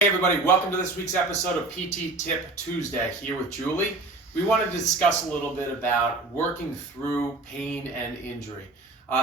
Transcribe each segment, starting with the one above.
Hey everybody, welcome to this week's episode of PT Tip Tuesday here with Julie. We wanted to discuss a little bit about working through pain and injury.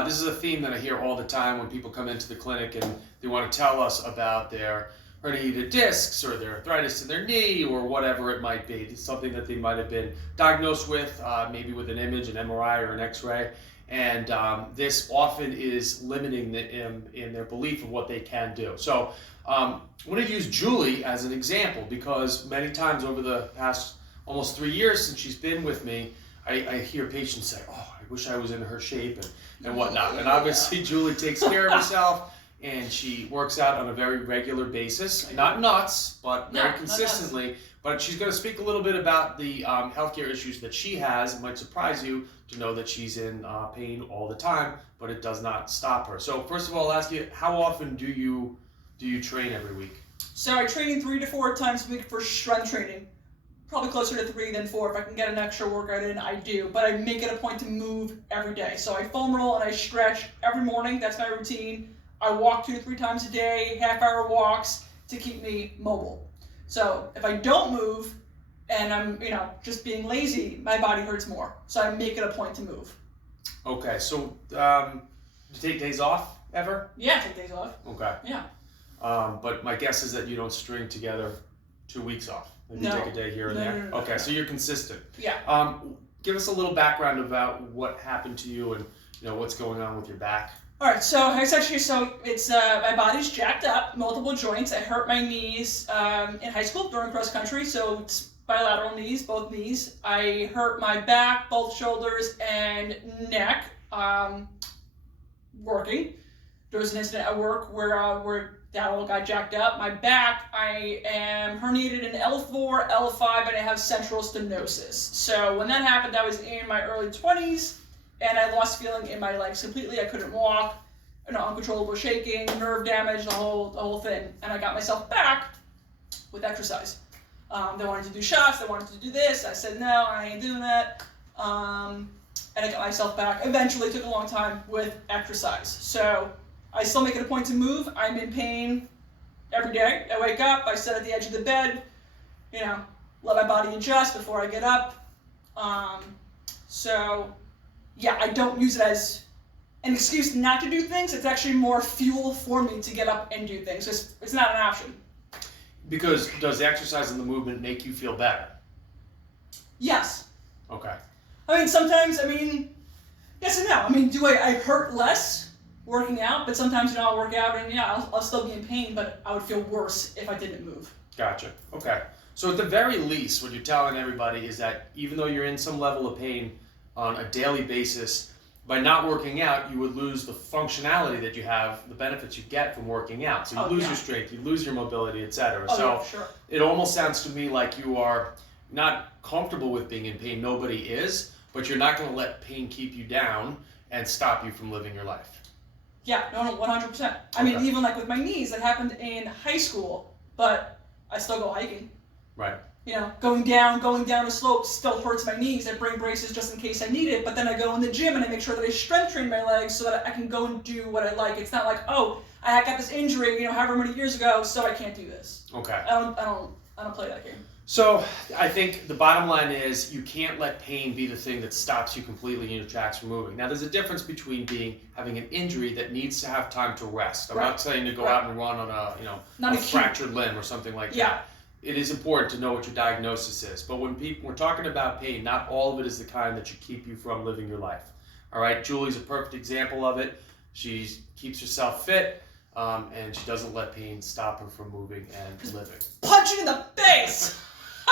This is a theme that I hear all the time when people come into the clinic and they want to tell us about their herniated discs or their arthritis in their knee or whatever it might be. It's something that they might have been diagnosed with, maybe with an image, an MRI or an X-ray. And this often is limiting them in their belief of what they can do. So I'm going to use Julie as an example because many times over the past almost 3 years since she's been with me, I hear patients say, oh, I wish I was in her shape and whatnot. And obviously Julie takes care of herself and she works out on a very regular basis, not nuts, but very consistently. But she's going to speak a little bit about the healthcare issues that she has. It might surprise you to know that she's in pain all the time, but it does not stop her. So first of all, I'll ask you, how often do you train every week? So I train 3 to 4 times a week for strength training. Probably closer to 3 than 4. If I can get an extra workout in, I do. But I make it a point to move every day. So I foam roll and I stretch every morning. That's my routine. I walk 2 to 3 times a day, half-hour walks to keep me mobile. So if I don't move and I'm, just being lazy, my body hurts more. So I make it a point to move. Okay, so do you take days off ever? Yeah, I take days off. Okay. Yeah. But my guess is that you don't string together 2 weeks off. Maybe No. you take a day here and there. No. Okay, so you're consistent. Yeah. Give us a little background about what happened to you and what's going on with your back. All right, so it's my body's jacked up, multiple joints. I hurt my knees in high school during cross country, so it's bilateral knees, both knees. I hurt my back, both shoulders, and neck working. There was an incident at work where that all got jacked up. My back, I am herniated in L4, L5, and I have central stenosis. So when that happened, I was in my early 20s. And I lost feeling in my legs completely. I couldn't walk, uncontrollable shaking, nerve damage, the whole thing. And I got myself back with exercise. They wanted to do shots, they wanted to do this. I said, no, I ain't doing that. And I got myself back. Eventually, it took a long time with exercise. So I still make it a point to move. I'm in pain every day. I wake up, I sit at the edge of the bed, let my body adjust before I get up. Yeah, I don't use it as an excuse not to do things. It's actually more fuel for me to get up and do things. It's not an option. Because does the exercise and the movement make you feel better? Yes. Okay. Sometimes, yes and no. Do I hurt less working out? But sometimes, I'll work out and I'll still be in pain, but I would feel worse if I didn't move. Gotcha. Okay. So at the very least, what you're telling everybody is that even though you're in some level of pain on a daily basis, by not working out, you would lose the functionality that you have, the benefits you get from working out. So you lose your strength, you lose your mobility, etc. Sure. It almost sounds to me like you are not comfortable with being in pain. Nobody is, but you're not going to let pain keep you down and stop you from living your life. Yeah, no, 100%. Even like with my knees, that happened in high school, but I still go hiking. Right. Going down a slope still hurts my knees. I bring braces just in case I need it, but then I go in the gym and I make sure that I strength train my legs so that I can go and do what I like. It's not like, oh, I got this injury, however many years ago, so I can't do this. Okay. I don't play that game. So I think the bottom line is you can't let pain be the thing that stops you completely in your tracks from moving. Now there's a difference between having an injury that needs to have time to rest. I'm not saying to go out and run on a fractured limb or something like that. It is important to know what your diagnosis is. But when we're talking about pain, not all of it is the kind that should keep you from living your life. All right, Julie's a perfect example of it. She keeps herself fit, and she doesn't let pain stop her from moving and living. Punch you in the face!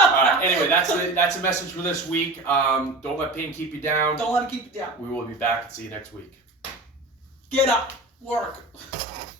All right, anyway, that's a message for this week. Don't let pain keep you down. Don't let it keep you down. We will be back and see you next week. Get up. Work.